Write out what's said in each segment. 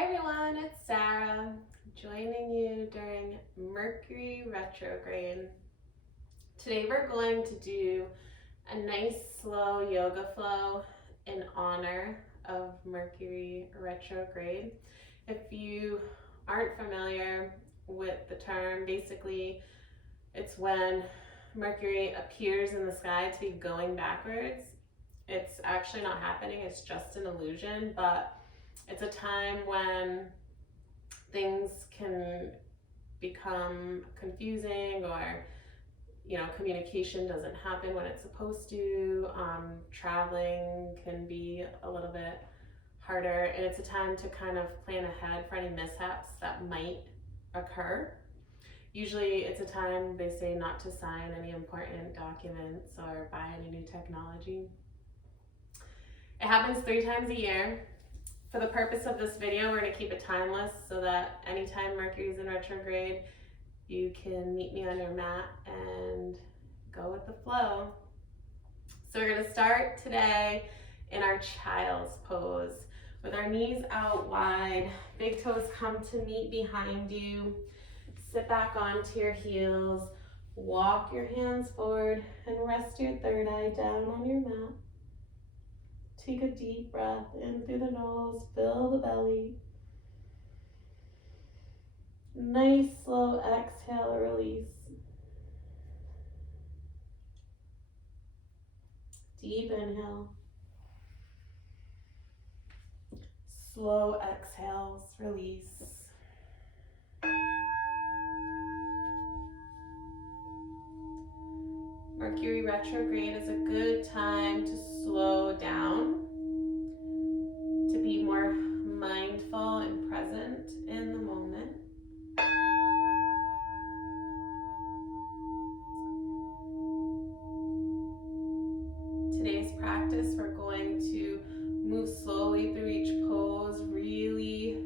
Hi everyone, it's Sarah, joining you during Mercury retrograde. Today we're going to do a nice slow yoga flow in honor of Mercury retrograde. If you aren't familiar with the term, basically it's when Mercury appears in the sky to be going backwards. It's actually not happening, it's just an illusion, but it's a time when things can become confusing, or communication doesn't happen when it's supposed to. Traveling can be a little bit harder, and it's a time to kind of plan ahead for any mishaps that might occur. Usually it's a time, they say, not to sign any important documents or buy any new technology. It happens 3 times a year. For the purpose of this video, we're going to keep it timeless so that anytime Mercury's in retrograde, you can meet me on your mat and go with the flow. So we're going to start today in our child's pose with our knees out wide, big toes come to meet behind you. Sit back onto your heels, walk your hands forward, and rest your third eye down on your mat. Take a deep breath in through the nose, fill the belly. Nice slow exhale, release. Deep inhale. Slow exhales, release. Mercury retrograde is a good time to slow down, to be more mindful and present in the moment. Today's practice, we're going to move slowly through each pose, really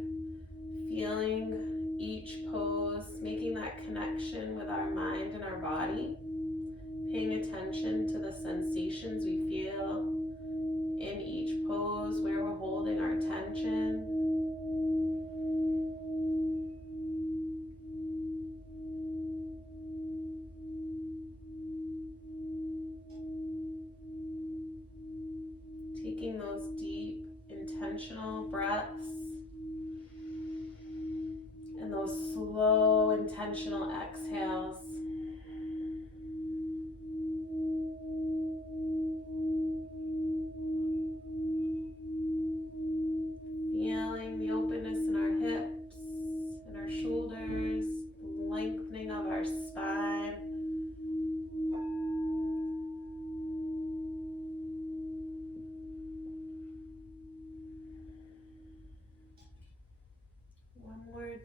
feeling each pose, making that connection with our mind and our body. Paying attention to the sensations we feel in each pose, where we're holding our tension. Taking those deep, intentional breaths and those slow, intentional exhales.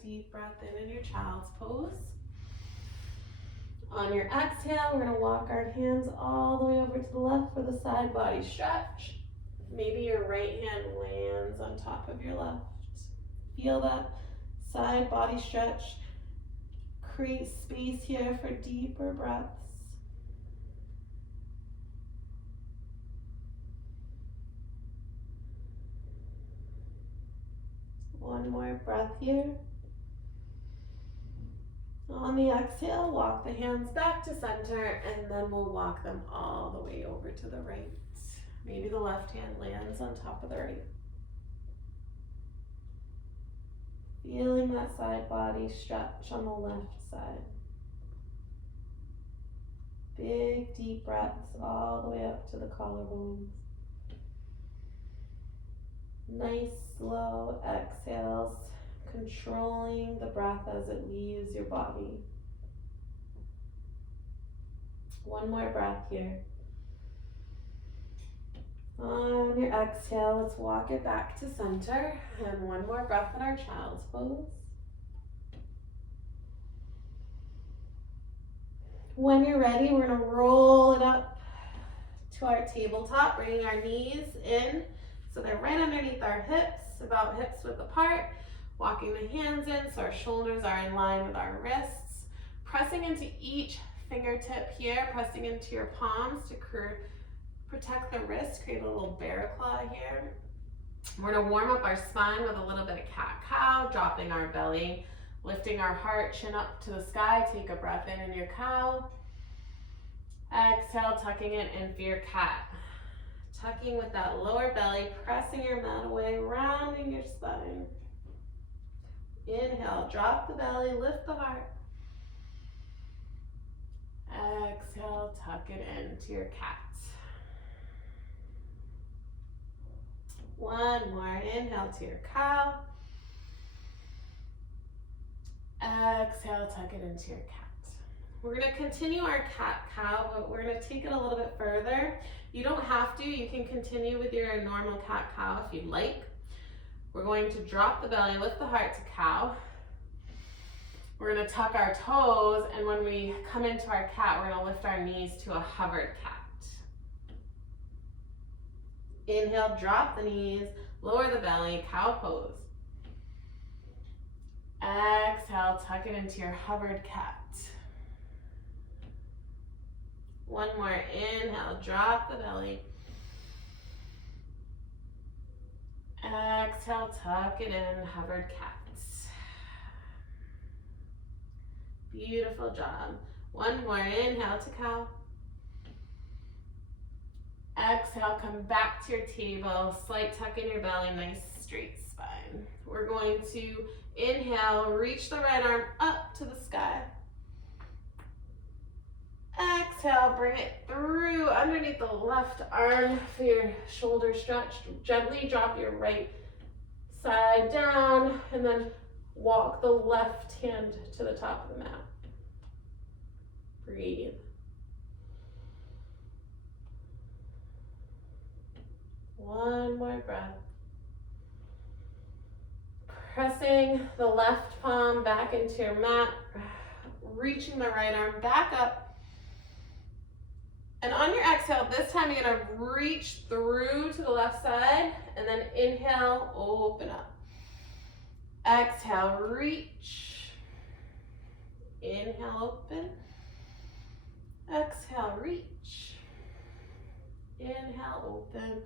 Deep breath in your child's pose. On your exhale, we're going to walk our hands all the way over to the left for the side body stretch. Maybe your right hand lands on top of your left. Feel that side body stretch. Create space here for deeper breaths. One more breath here. On the exhale, walk the hands back to center, and then we'll walk them all the way over to the right. Maybe the left hand lands on top of the right. Feeling that side body stretch on the left side. Big deep breaths all the way up to the collarbones. Nice slow exhales, controlling the breath as it leaves your body. One more breath here. On your exhale, let's walk it back to center, and one more breath in our child's pose. When you're ready, we're going to roll it up to our tabletop, bringing our knees in so they're right underneath our hips, about hips width apart. Walking the hands in so our shoulders are in line with our wrists. Pressing into each fingertip here, pressing into your palms to protect the wrist. Create a little bear claw here. We're gonna warm up our spine with a little bit of cat-cow, dropping our belly, lifting our heart, chin up to the sky. Take a breath in your cow. Exhale, tucking it in for your cat. Tucking with that lower belly, pressing your mat away, rounding your spine. Inhale, drop the belly, lift the heart. Exhale, tuck it into your cat. One more, inhale to your cow. Exhale, tuck it into your cat. We're gonna continue our cat-cow, but we're gonna take it a little bit further. You don't have to, you can continue with your normal cat-cow if you'd like. We're going to drop the belly, lift the heart to cow. We're gonna tuck our toes, and when we come into our cat, we're gonna lift our knees to a hovered cat. Inhale, drop the knees, lower the belly, cow pose. Exhale, tuck it into your hovered cat. One more, inhale, drop the belly. Exhale, tuck it in, hovered cat. Beautiful job. One more, inhale to cow. Exhale, come back to your table, slight tuck in your belly, nice straight spine. We're going to inhale, reach the right arm up to the sky. Exhale, bring it through underneath the left arm for your shoulder stretch. Gently drop your right side down, and then walk the left hand to the top of the mat. Breathe. One more breath. Pressing the left palm back into your mat, reaching the right arm back up. And on your exhale, this time you're gonna reach through to the left side, and then inhale, open up. Exhale, reach. Inhale, open. Exhale, reach. Inhale, open.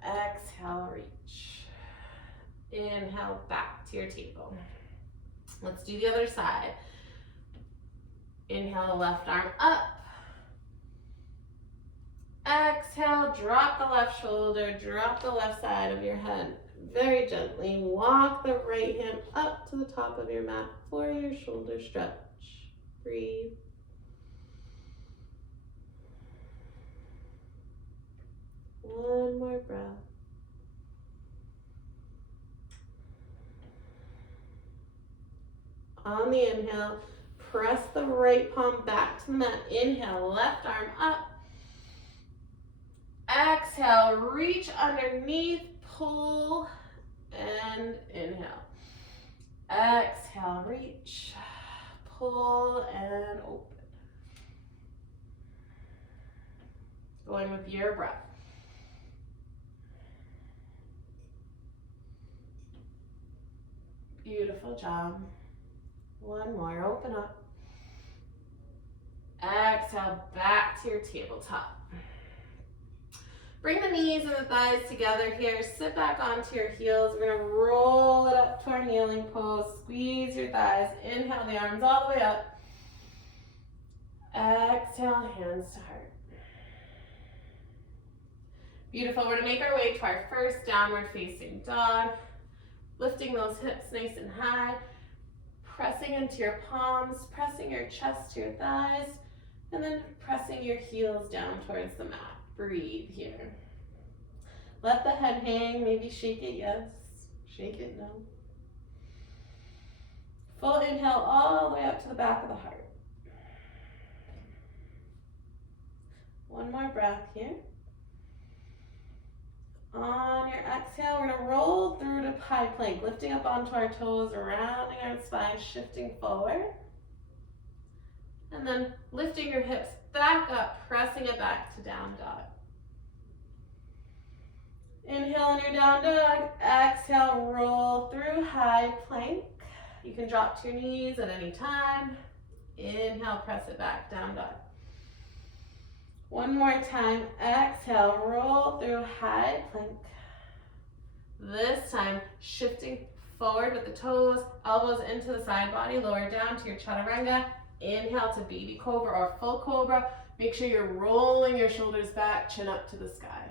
Exhale, reach. Inhale, back to your table. Let's do the other side. Inhale, the left arm up. Exhale, drop the left shoulder, drop the left side of your head. Very gently walk the right hand up to the top of your mat for your shoulder stretch. Breathe. One more breath. On the inhale, press the right palm back to the mat. Inhale, left arm up. Exhale, reach underneath, pull, and inhale. Exhale, reach, pull, and open. Going with your breath. Beautiful job. One more, open up. Exhale, back to your tabletop. Bring the knees and the thighs together here. Sit back onto your heels. We're gonna roll it up to our kneeling pose. Squeeze your thighs. Inhale the arms all the way up. Exhale, hands to heart. Beautiful. We're gonna make our way to our first downward facing dog. Lifting those hips nice and high. Pressing into your palms, pressing your chest to your thighs, and then pressing your heels down towards the mat. Breathe here. Let the head hang, maybe shake it yes, shake it no. Full inhale all the way up to the back of the heart. One more breath here. On your exhale, we're gonna roll through to high plank, lifting up onto our toes, rounding our spine, shifting forward. And then lifting your hips back up, pressing it back to down dog. Inhale in your down dog, exhale, roll through high plank. You can drop to your knees at any time. Inhale, press it back, down dog. One more time, exhale, roll through high plank. This time, shifting forward with the toes, elbows into the side body, lower down to your chaturanga. Inhale to baby cobra or full cobra. Make sure you're rolling your shoulders back, chin up to the sky.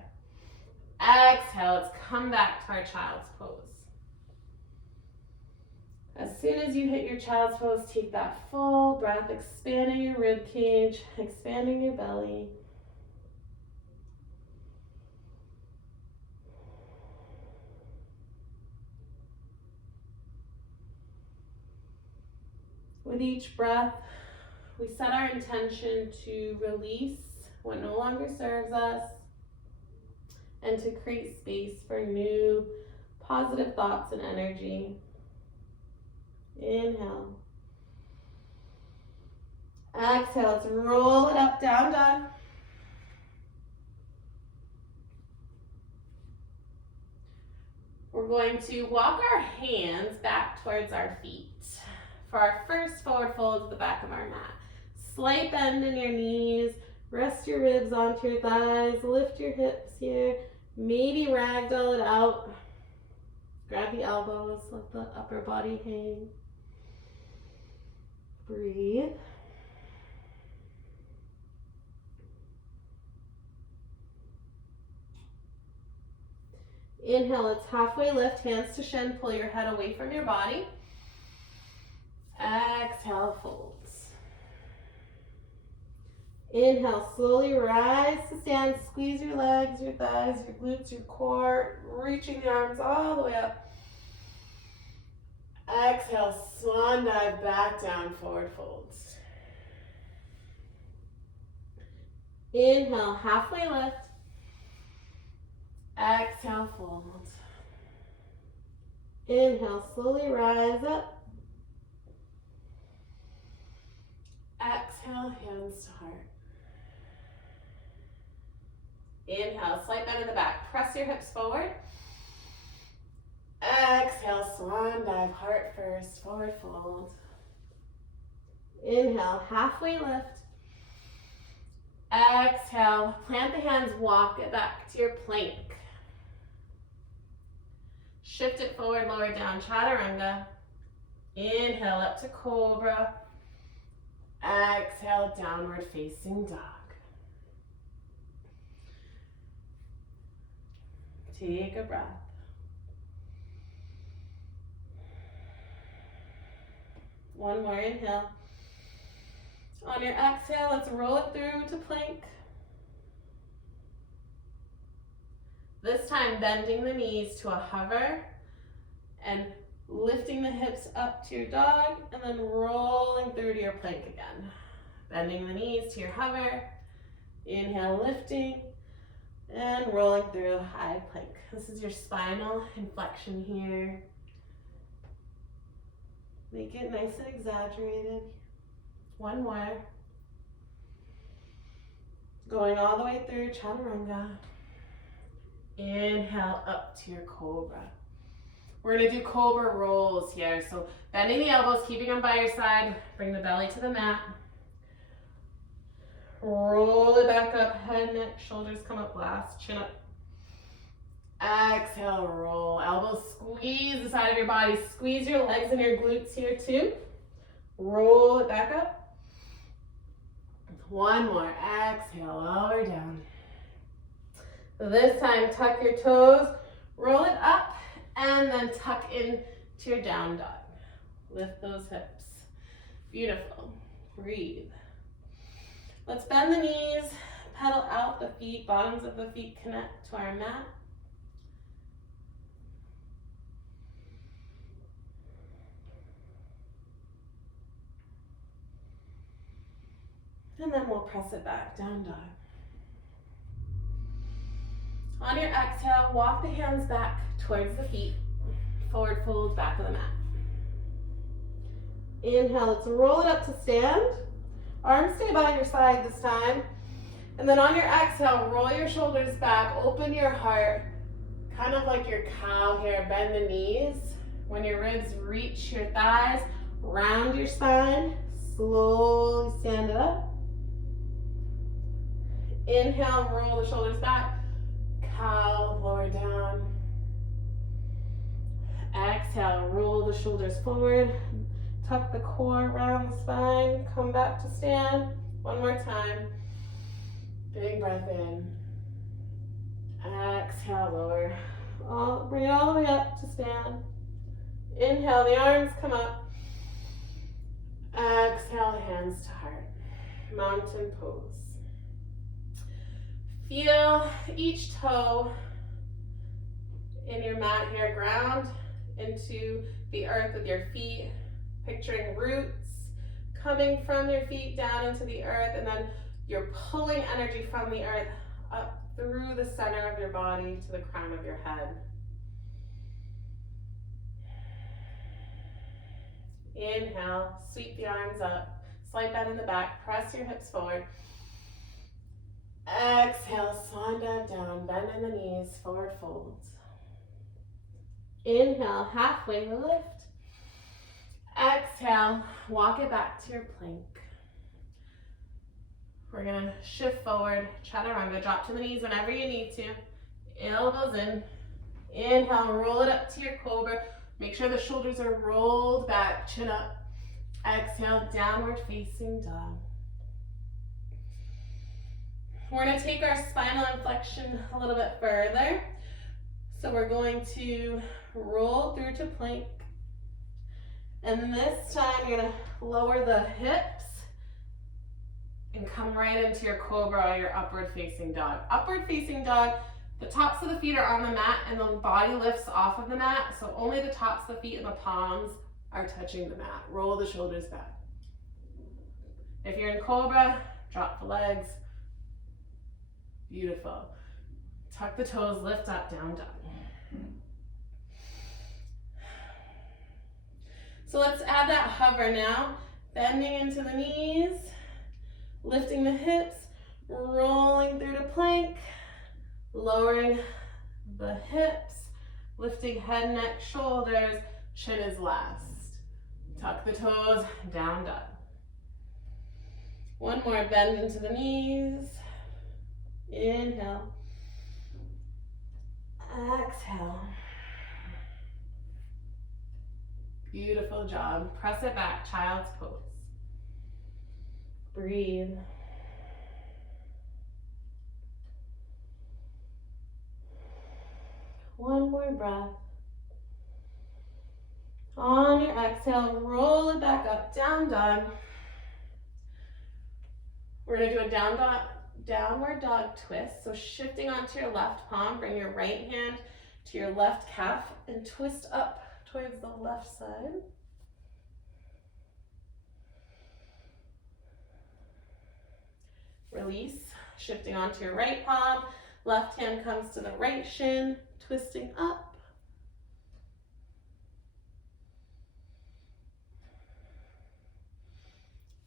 Exhale, let's come back to our child's pose. As soon as you hit your child's pose, take that full breath, expanding your rib cage, expanding your belly. With each breath, we set our intention to release what no longer serves us and to create space for new positive thoughts and energy. Inhale. Exhale, let's roll it up, down dog. We're going to walk our hands back towards our feet. For our first forward fold to the back of our mat. Slight bend in your knees, rest your ribs onto your thighs, lift your hips here, maybe ragdoll it out. Grab the elbows, let the upper body hang. Breathe. Inhale, let's halfway lift, hands to shin, pull your head away from your body. Exhale, folds. Inhale, slowly rise to stand, squeeze your legs, your thighs, your glutes, your core, reaching the arms all the way up. Exhale, swan dive back down, forward folds. Inhale, halfway lift. Exhale, fold. Inhale, slowly rise up. Exhale, hands to heart. Inhale, slight bend in the back. Press your hips forward. Exhale, swan dive, heart first, forward fold. Inhale, halfway lift. Exhale, plant the hands, walk it back to your plank. Shift it forward, lower down, chaturanga. Inhale, up to cobra. Exhale, downward facing dog. Take a breath. One more inhale. On your exhale, let's roll it through to plank. This time, bending the knees to a hover and lifting the hips up to your dog and then rolling through to your plank again. Bending the knees to your hover. Inhale, lifting and rolling through high plank. This is your spinal inflection here. Make it nice and exaggerated. One more. Going all the way through chaturanga. Inhale up to your cobra. We're gonna do cobra rolls here. So bending the elbows, keeping them by your side. Bring the belly to the mat. Roll it back up, head, neck, shoulders come up last, chin up. Exhale, roll. Elbows squeeze the side of your body. Squeeze your legs and your glutes here too. Roll it back up. One more. Exhale, lower down. This time, tuck your toes, roll it up, and then tuck in to your down dog. Lift those hips. Beautiful. Breathe. Let's bend the knees, pedal out the feet, bottoms of the feet connect to our mat. And then we'll press it back, down dog. On your exhale, walk the hands back towards the feet. Forward fold, back of the mat. Inhale, let's roll it up to stand. Arms stay by your side this time. And then on your exhale, roll your shoulders back, open your heart, kind of like your cow here, bend the knees. When your ribs reach your thighs, round your spine, slowly stand it up. Inhale, roll the shoulders back. Cow, lower down. the shoulders forward. Tuck the core around the spine. Come back to stand. One more time. Big breath in. Exhale, lower. Bring it all the way up to stand. Inhale, the arms come up. Exhale, hands to heart. Mountain pose. Feel each toe in your mat here. Ground into the earth with your feet. Picturing roots coming from your feet down into the earth, and then you're pulling energy from the earth up through the center of your body to the crown of your head. Inhale, sweep the arms up, slight bend in the back, press your hips forward. Exhale, swan dive down, bend in the knees, forward fold. Inhale, halfway lift. Exhale, walk it back to your plank. We're gonna shift forward, chaturanga, drop to the knees whenever you need to. Elbows in. Inhale, roll it up to your cobra. Make sure the shoulders are rolled back, chin up. Exhale, downward facing dog. We're gonna take our spinal inflection a little bit further. So we're going to roll through to plank. And this time you're gonna lower the hips and come right into your cobra or your upward facing dog. Upward facing dog, the tops of the feet are on the mat and the body lifts off of the mat. So only the tops of the feet and the palms are touching the mat. Roll the shoulders back. If you're in cobra, drop the legs. Beautiful. Tuck the toes, lift up, down dog. So let's add that hover now. Bending into the knees, lifting the hips, rolling through to plank, lowering the hips, lifting head, neck, shoulders, chin is last. Tuck the toes, down dog. One more, bend into the knees. Inhale. Exhale. Beautiful job. Press it back, child's pose. Breathe. One more breath. On your exhale, roll it back up, down dog. We're gonna do a downward dog twist. So shifting onto your left palm, bring your right hand to your left calf and twist up towards the left side. Release, shifting onto your right palm, left hand comes to the right shin, twisting up.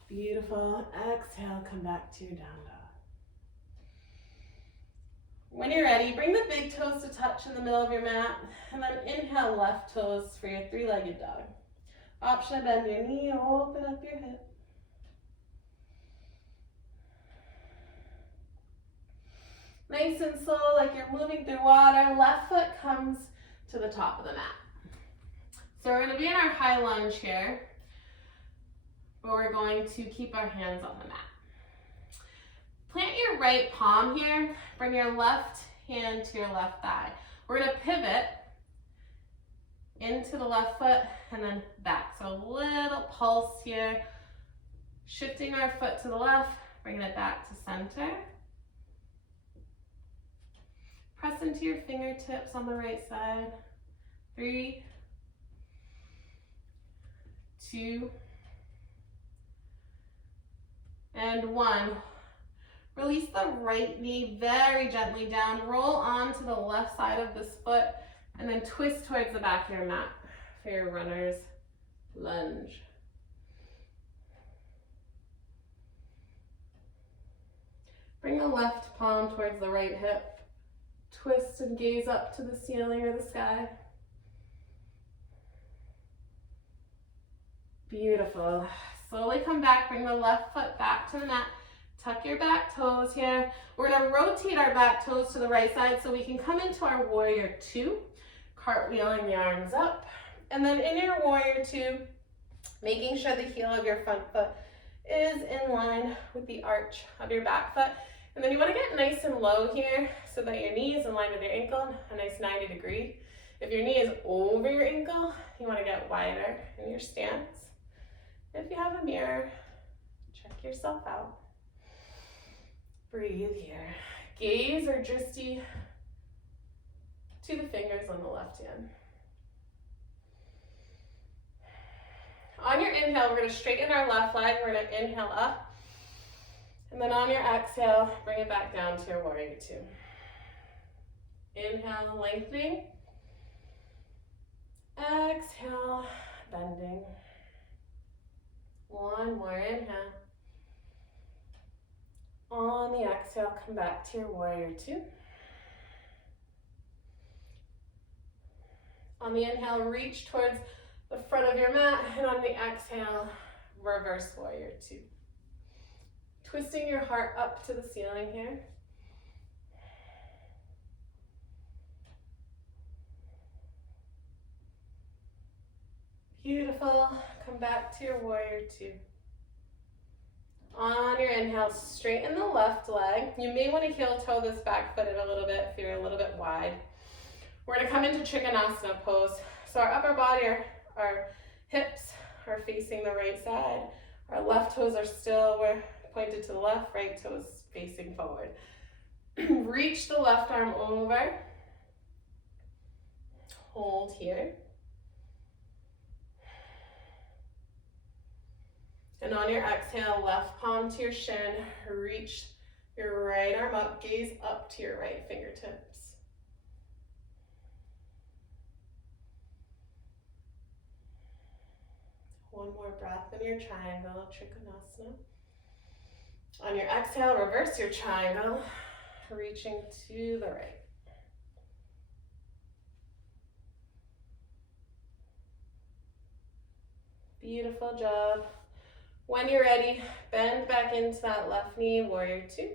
Beautiful. Exhale, come back to your down dog. When you're ready, bring the big toes to touch in the middle of your mat, and then inhale left toes for your three-legged dog. Option, bend your knee, open up your hip. Nice and slow, like you're moving through water. Left foot comes to the top of the mat. So we're going to be in our high lunge here, but we're going to keep our hands on the mat. Plant your right palm here. Bring your left hand to your left thigh. We're going to pivot into the left foot and then back. So a little pulse here. Shifting our foot to the left, bringing it back to center. Press into your fingertips on the right side. 3, 2, and 1. Release the right knee very gently down. Roll onto the left side of this foot and then twist towards the back of your mat for your runner's lunge. Bring the left palm towards the right hip. Twist and gaze up to the ceiling or the sky. Beautiful. Slowly come back, bring the left foot back to the mat. Tuck your back toes here. We're gonna rotate our back toes to the right side so we can come into our warrior 2. Cartwheeling the arms up. And then in your warrior two, making sure the heel of your front foot is in line with the arch of your back foot. And then you want to get nice and low here so that your knee is in line with your ankle, a nice 90 degree. If your knee is over your ankle, you want to get wider in your stance. If you have a mirror, check yourself out. Breathe here. Gaze or drishti to the fingers on the left hand. On your inhale, we're going to straighten our left leg. We're going to inhale up. And then on your exhale, bring it back down to your warrior two. Inhale, lengthening. Exhale, bending. One more inhale. On the exhale, come back to your warrior two. On the inhale, reach towards the front of your mat, and on the exhale, reverse warrior two. Twisting your heart up to the ceiling here. Beautiful. Come back to your warrior two. On your inhale, straighten the left leg. You may want to heel toe this back foot in a little bit if you're a little bit wide. We're going to come into Trikonasana pose. So our upper body, our hips are facing the right side. Our left toes are still, we're pointed to the left, right toes facing forward. Reach the left arm over. Hold here. And on your exhale, left palm to your shin, reach your right arm up, gaze up to your right fingertips. One more breath in your triangle, Trikonasana. On your exhale, reverse your triangle, reaching to the right. Beautiful job. When you're ready, bend back into that left knee, warrior two.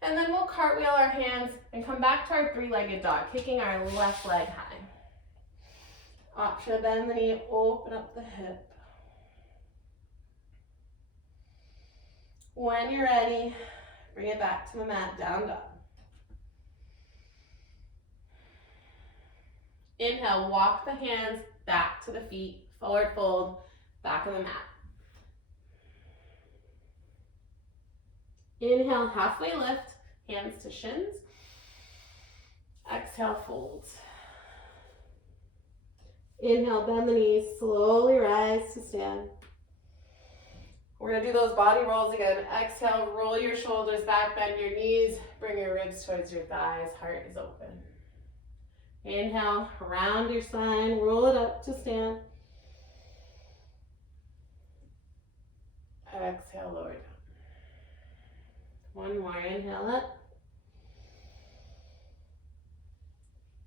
And then we'll cartwheel our hands and come back to our three-legged dog, kicking our left leg high. Option, bend the knee, open up the hip. When you're ready, bring it back to the mat, down dog. Inhale, walk the hands back to the feet, forward fold, back of the mat. Inhale, halfway lift, hands to shins. Exhale, fold. Inhale, bend the knees, slowly rise to stand. We're gonna do those body rolls again. Exhale, roll your shoulders back, bend your knees, bring your ribs towards your thighs, heart is open. Inhale, round your spine, roll it up to stand. Exhale, lower down. One more, inhale up.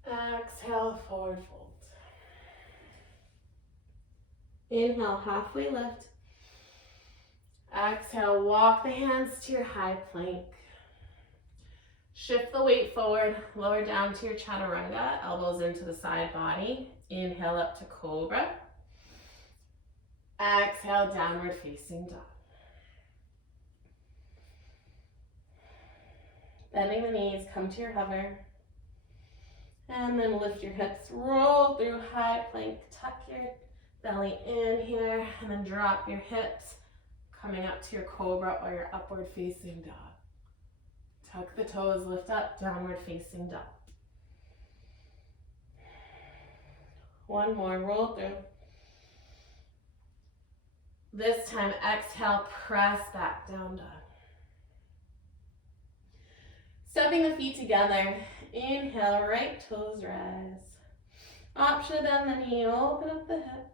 Exhale, forward fold. Inhale, halfway lift. Exhale, walk the hands to your high plank. Shift the weight forward, lower down to your chaturanga, elbows into the side body. Inhale up to cobra. Exhale, downward facing dog. Bending the knees, come to your hover. And then lift your hips, roll through high plank, tuck your belly in here, and then drop your hips, coming up to your cobra or your upward facing dog. Tuck the toes, lift up, downward facing dog. One more, roll through. This time, exhale, press back, down dog. Stepping the feet together, inhale, right toes rise. Option, bend the knee, open up the hip.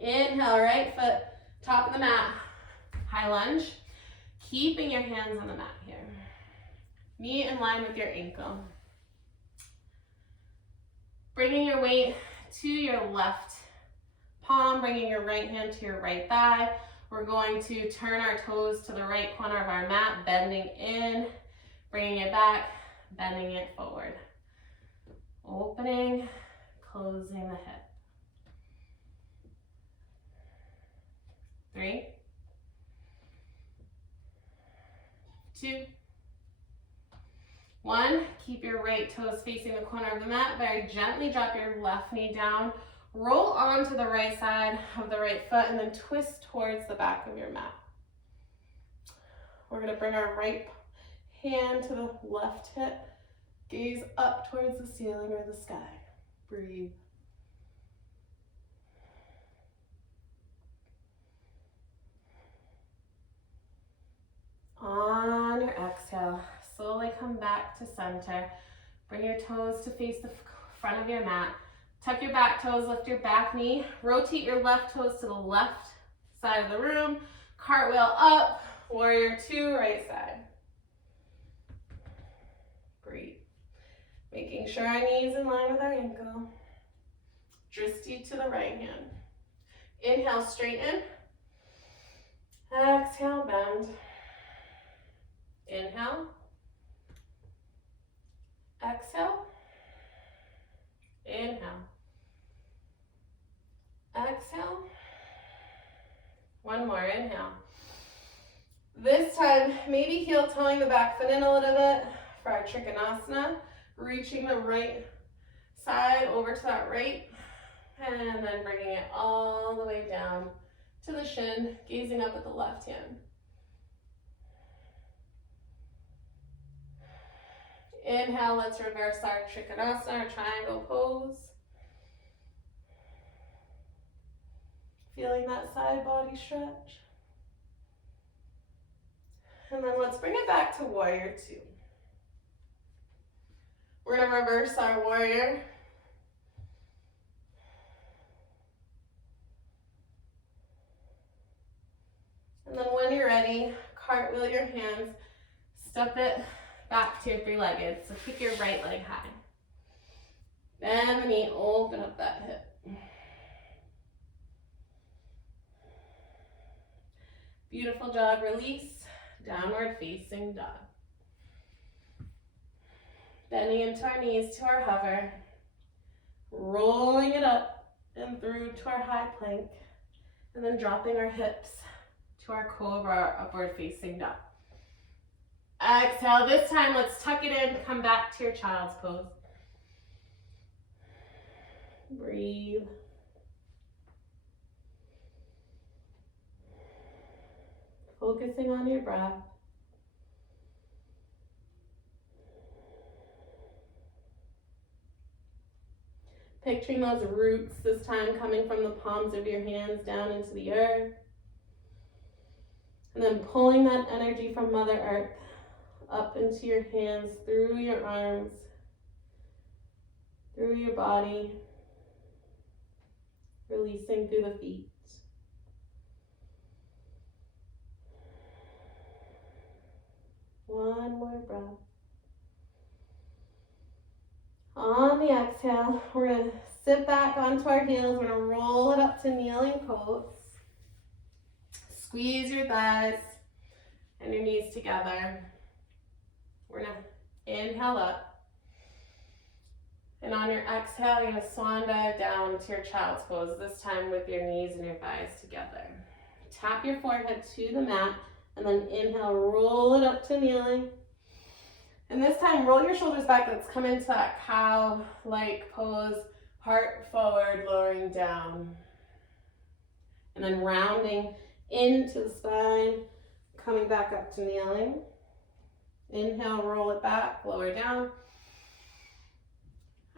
Inhale, right foot, top of the mat, high lunge. Keeping your hands on the mat here. Knee in line with your ankle. Bringing your weight to your left palm, bringing your right hand to your right thigh. We're going to turn our toes to the right corner of our mat, bending in, bringing it back, bending it forward. Opening, closing the hip. 3, 2, 1. Keep your right toes facing the corner of the mat. Very gently drop your left knee down. Roll onto the right side of the right foot and then twist towards the back of your mat. We're going to bring our right hand to the left hip. Gaze up towards the ceiling or the sky. Breathe. On your exhale, slowly come back to center. Bring your toes to face the front of your mat. Tuck your back toes, lift your back knee. Rotate your left toes to the left side of the room. Cartwheel up, warrior 2, right side. Breathe. Making sure our knees in line with our ankle. Drishti to the right hand. Inhale, straighten. Exhale, bend. Inhale. Exhale. Inhale. Exhale. One more, inhale. This time, maybe heel toeing the back foot in a little bit for our Trikonasana. Reaching the right side over to that right, and then bringing it all the way down to the shin, gazing up at the left hand. Inhale, let's reverse our Trikonasana, our triangle pose. Feeling that side body stretch. And then let's bring it back to warrior 2. We're going to reverse our warrior. And then when you're ready, cartwheel your hands, step it back to your 3-legged. So kick your right leg high. Bend the knee, open up that hip. Beautiful job, release, downward facing dog. Bending into our knees to our hover, rolling it up and through to our high plank, and then dropping our hips to our cobra, upward facing dog. Exhale, this time let's tuck it in, come back to your child's pose. Breathe. Focusing on your breath. Picturing those roots, this time coming from the palms of your hands down into the earth. And then pulling that energy from Mother Earth up into your hands, through your arms, through your body, releasing through the feet. One more breath. On the exhale, we're going to sit back onto our heels. We're going to roll it up to kneeling pose. Squeeze your thighs and your knees together. We're going to inhale up. And on your exhale, you're going to swan dive down to your child's pose, this time with your knees and your thighs together. Tap your forehead to the mat, and then inhale, roll it up to kneeling. And this time, roll your shoulders back. Let's come into that cow-like pose, heart forward, lowering down. And then rounding into the spine, coming back up to kneeling. Inhale, roll it back, lower down.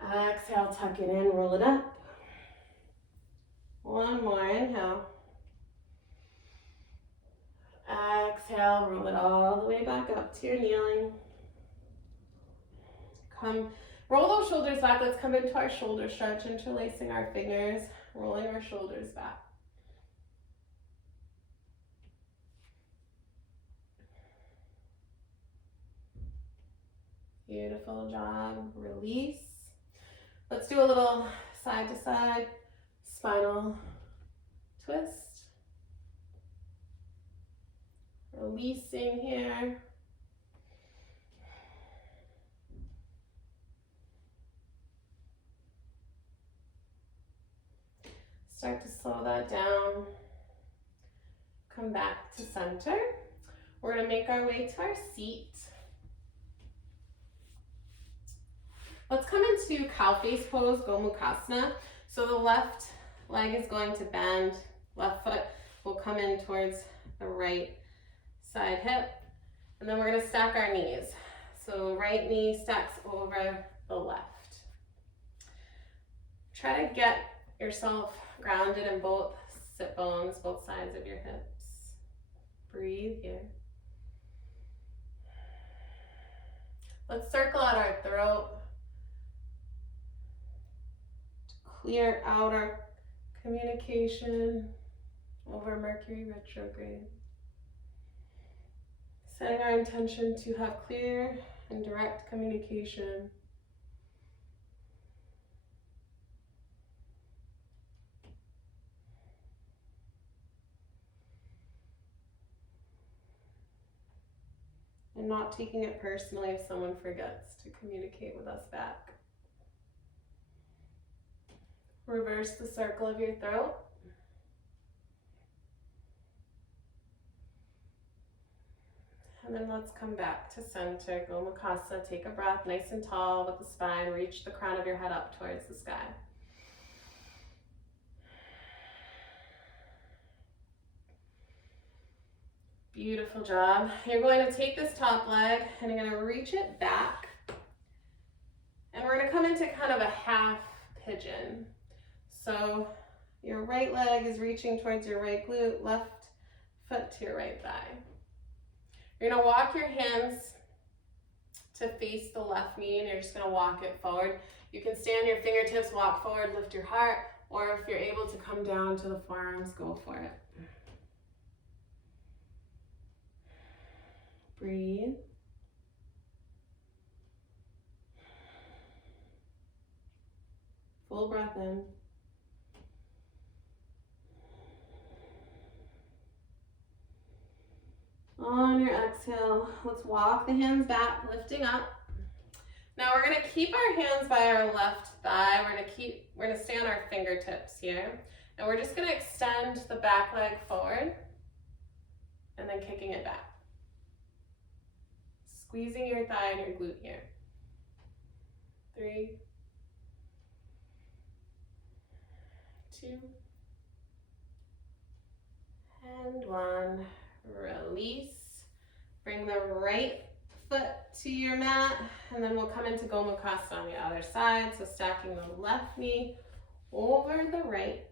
Exhale, tuck it in, roll it up. One more, inhale. Exhale, roll it all the way back up to your kneeling. Roll those shoulders back. Let's come into our shoulder stretch, interlacing our fingers, rolling our shoulders back. Beautiful job. Release. Let's do a little side to side spinal twist. Releasing here. Start to slow that down. Come back to center. We're gonna make our way to our seat. Let's come into cow face pose, Gomukhasana. So the left leg is going to bend, left foot will come in towards the right side hip, and then we're gonna stack our knees. So right knee stacks over the left. Try to get yourself grounded in both sit bones, both sides of your hips. Breathe here. Let's circle out our throat to clear out our communication over Mercury retrograde. Setting our intention to have clear and direct communication. And not taking it personally if someone forgets to communicate with us back. Reverse the circle of your throat. And then let's come back to center, Gomukhasana. Take a breath, nice and tall with the spine. Reach the crown of your head up towards the sky. Beautiful job. You're going to take this top leg and you're going to reach it back. And we're going to come into kind of a half pigeon. So your right leg is reaching towards your right glute, left foot to your right thigh. You're going to walk your hands to face the left knee and you're just going to walk it forward. You can stay on your fingertips, walk forward, lift your heart, or if you're able to come down to the forearms, go for it. Breathe. Full breath in. On your exhale, let's walk the hands back, lifting up. Now we're going to keep our hands by our left thigh. We're going to stay on our fingertips here. And we're just going to extend the back leg forward and then kicking it back. Squeezing your thigh and your glute here. 3, 2, and 1. Release. Bring the right foot to your mat, and then we'll come into Gomukhasana on the other side. So stacking the left knee over the right.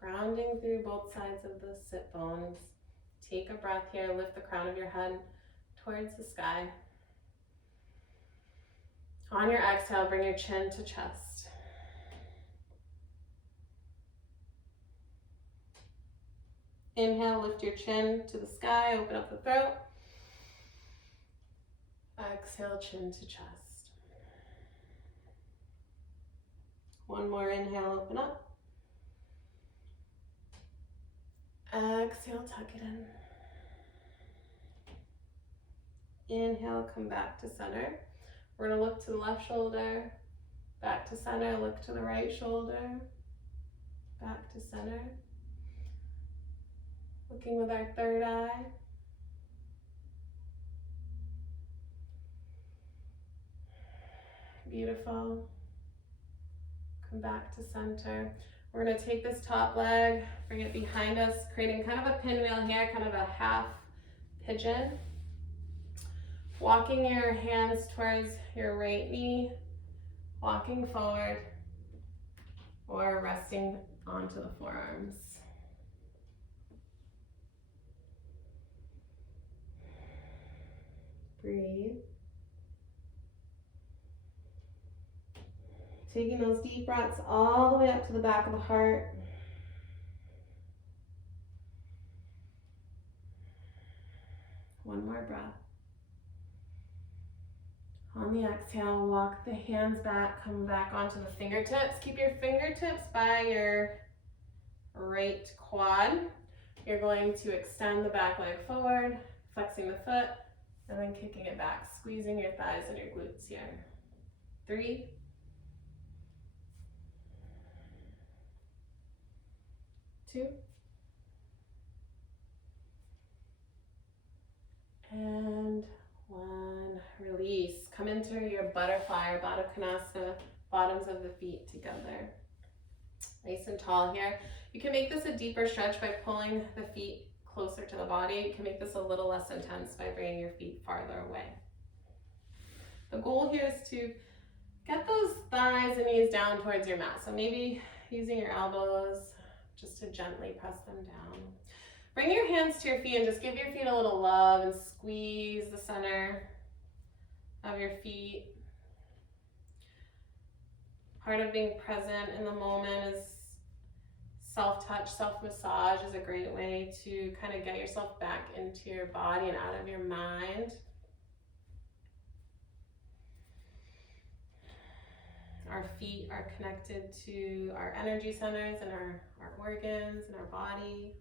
Grounding through both sides of the sit bones. Take a breath here, lift the crown of your head towards the sky. On your exhale, bring your chin to chest. Inhale, lift your chin to the sky, open up the throat. Exhale, chin to chest. One more inhale, open up. Exhale, tuck it in. Inhale, come back to center. We're going to look to the left shoulder, back to center, look to the right shoulder, back to center. Looking with our third eye. Beautiful. Come back to center. We're going to take this top leg, bring it behind us, creating kind of a pinwheel here, kind of a half pigeon. Walking your hands towards your right knee, walking forward, or resting onto the forearms. Breathe. Taking those deep breaths all the way up to the back of the heart. One more breath. On the exhale, walk the hands back, come back onto the fingertips. Keep your fingertips by your right quad. You're going to extend the back leg forward, flexing the foot, and then kicking it back, squeezing your thighs and your glutes here. 3, 2, and 1. Release. Come into your butterfly or Baddha Konasana, bottoms of the feet together. Nice and tall here. You can make this a deeper stretch by pulling the feet closer to the body. You can make this a little less intense by bringing your feet farther away. The goal here is to get those thighs and knees down towards your mat. So maybe using your elbows just to gently press them down. Bring your hands to your feet and just give your feet a little love and squeeze the center of your feet. Part of being present in the moment is self-touch, self-massage is a great way to kind of get yourself back into your body and out of your mind. Our feet are connected to our energy centers and our organs and our body.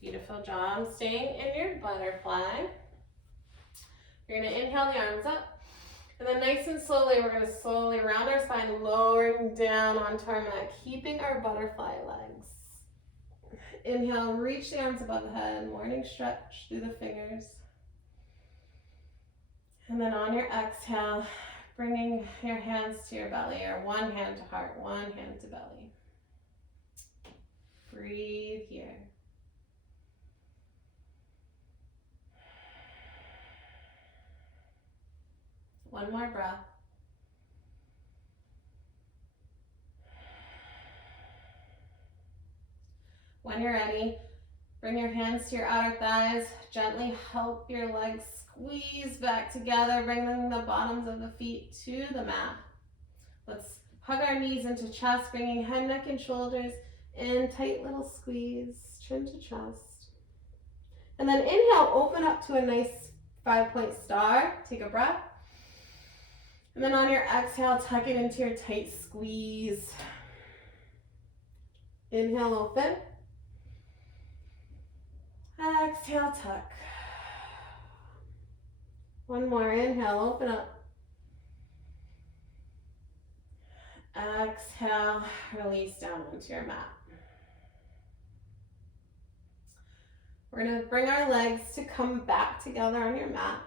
Beautiful job. Staying in your butterfly. You're going to inhale the arms up. And then nice and slowly, we're going to slowly round our spine, lowering down onto our mat, keeping our butterfly legs. Inhale, reach the arms above the head, morning stretch through the fingers. And then on your exhale, bringing your hands to your belly, or one hand to heart, one hand to belly. Breathe here. One more breath. When you're ready, bring your hands to your outer thighs. Gently help your legs squeeze back together, bringing the bottoms of the feet to the mat. Let's hug our knees into chest, bringing head, neck, and shoulders in. Tight little squeeze, chin to chest. And then inhale, open up to a nice 5-point star. Take a breath. And then on your exhale, tuck it into your tight squeeze. Inhale, open. Exhale, tuck. One more, inhale, open up. Exhale, release down onto your mat. We're going to bring our legs to come back together on your mat.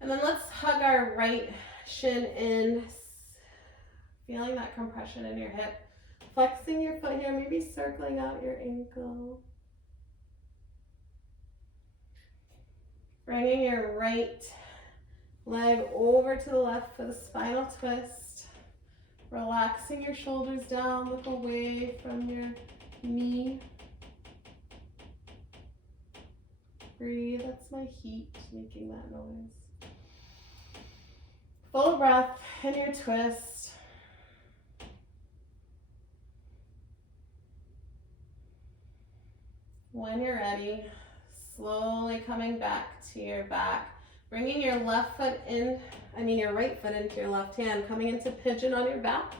And then let's hug our right shin in, feeling that compression in your hip. Flexing your foot here, maybe circling out your ankle. Bringing your right leg over to the left for the spinal twist. Relaxing your shoulders down, look away from your knee. Breathe, that's my heat making that noise. Full breath in your twist. When you're ready, slowly coming back to your back, bringing your left foot in, your right foot into your left hand, coming into pigeon on your back.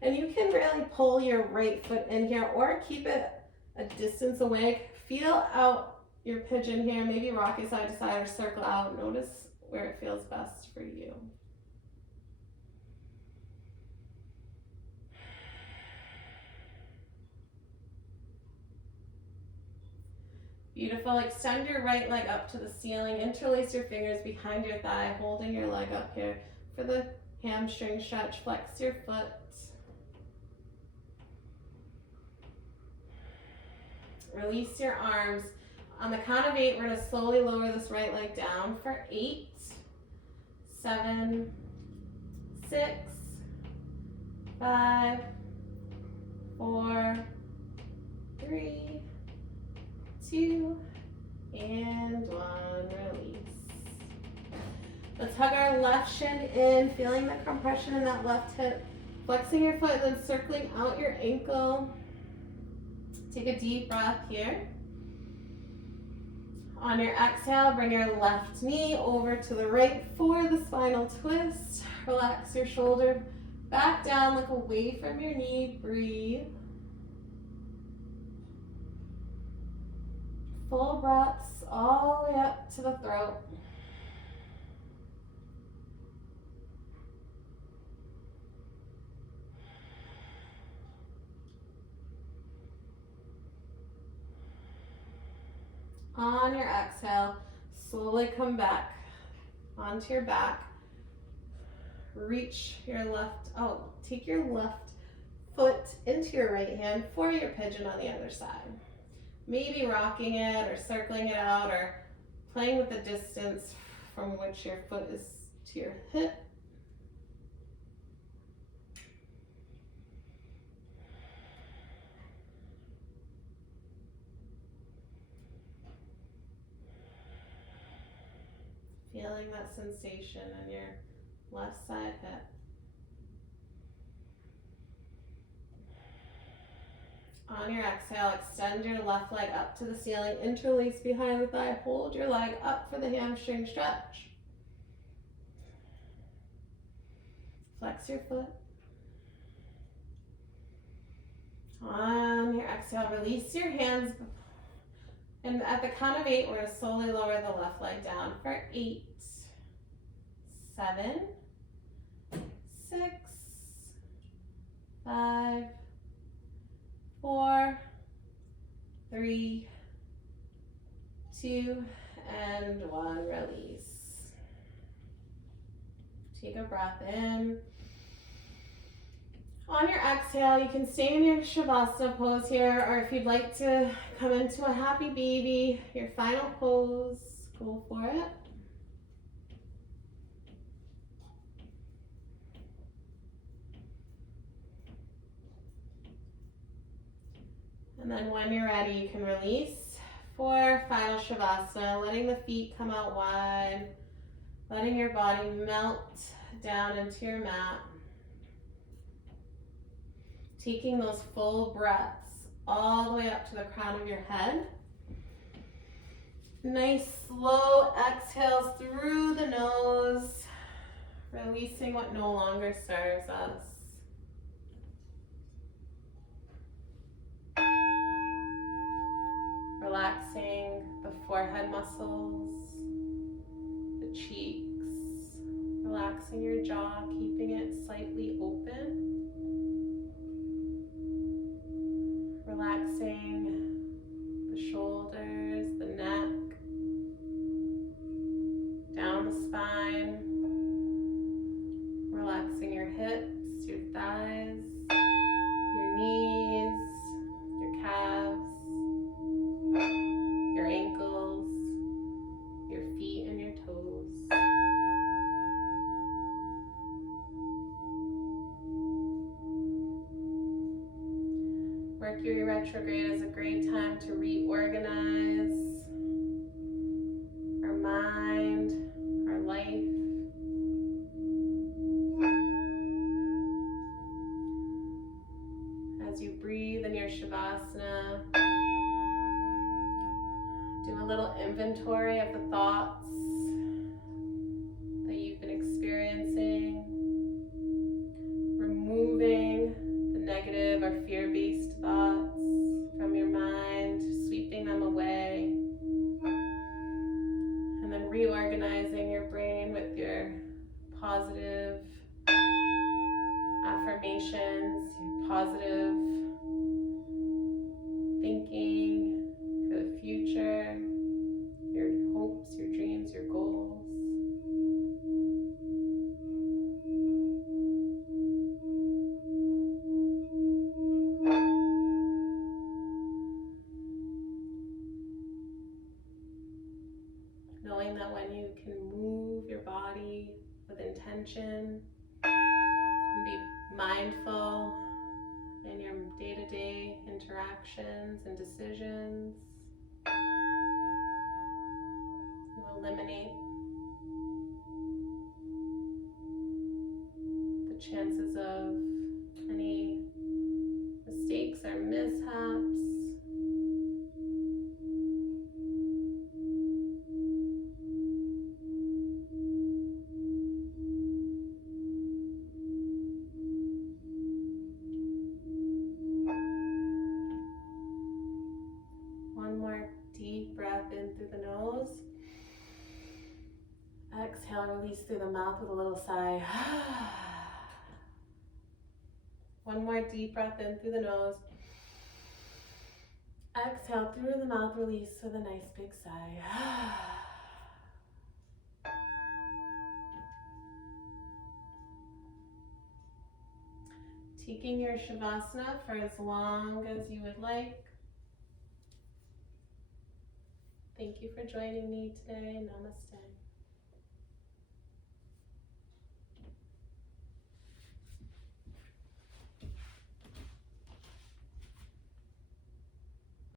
And you can really pull your right foot in here or keep it a distance away. Feel out your pigeon here, maybe rock it side to side or circle out. Notice where it feels best for you. Beautiful. Extend your right leg up to the ceiling. Interlace your fingers behind your thigh, holding your leg up here for the hamstring stretch. Flex your foot. Release your arms. On the count of 8, we're going to slowly lower this right leg down for 8, 7, 6, 5, 4, 3, 2, and 1. Release. Let's hug our left shin in, feeling the compression in that left hip. Flexing your foot, then circling out your ankle. Take a deep breath here. On your exhale, bring your left knee over to the right for the spinal twist. Relax your shoulder back down, look away from your knee. Breathe. full breaths all the way up to the throat. On your exhale, slowly come back onto your back. Reach your left, take your left foot into your right hand for your pigeon on the other side. Maybe rocking it or circling it out or playing with the distance from which your foot is to your hip. Feeling that sensation in your left side hip. On your exhale, extend your left leg up to the ceiling, interlace behind the thigh, hold your leg up for the hamstring stretch. Flex your foot. On your exhale, release your hands. And at the count of 8, we're going to slowly lower the left leg down for 8, 7, 6, 5, 4, 3, 2, and 1. Release. Take a breath in. On your exhale, you can stay in your Shavasana pose here, or if you'd like to come into a happy baby, your final pose, go for it. And then when you're ready, you can release for final Shavasana, letting the feet come out wide, letting your body melt down into your mat. Taking those full breaths all the way up to the crown of your head. Nice slow exhales through the nose, releasing what no longer serves us. Relaxing the forehead muscles, the cheeks, relaxing your jaw, keeping it slightly open. Relaxing the shoulders, the neck, down the spine. Relaxing your hips, your thighs, your knees, your calves, your ankles, your feet and your toes. Mercury retrograde is a great time to reorganize our mind, our life. As you breathe in your Shavasana, do a little inventory of the thoughts that you've been experiencing, removing the negative or fear-based thoughts from your mind, sweeping them away, and then reorganizing your brain with your positive affirmations, your positive thinking for the future, your hopes, your dreams, your goals. Knowing that when you can move your body with intention and be mindful in your day-to-day interactions and decisions, you eliminate the chances of any mistakes or mishaps. One more deep breath exhale, release through the mouth with a little sigh. One more deep breath in through the nose. Exhale through the mouth, release with a nice big sigh. Taking your Shavasana for as long as you would like. Thank you for joining me today. Namaste.